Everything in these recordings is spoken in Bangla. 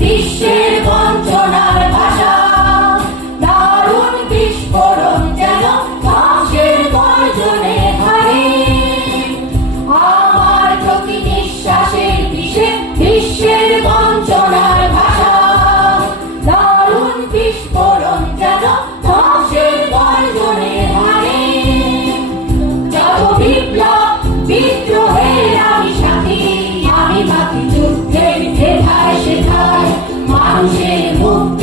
বিশ্বের считай, считай, мам, чему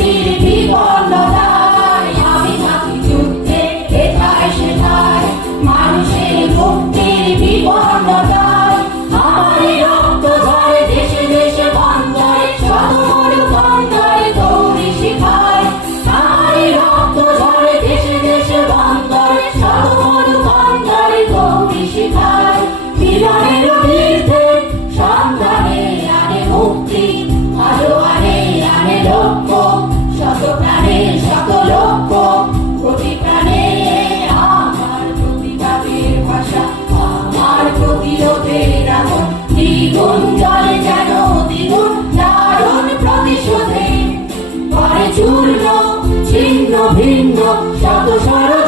ভিন্ন শত ষড়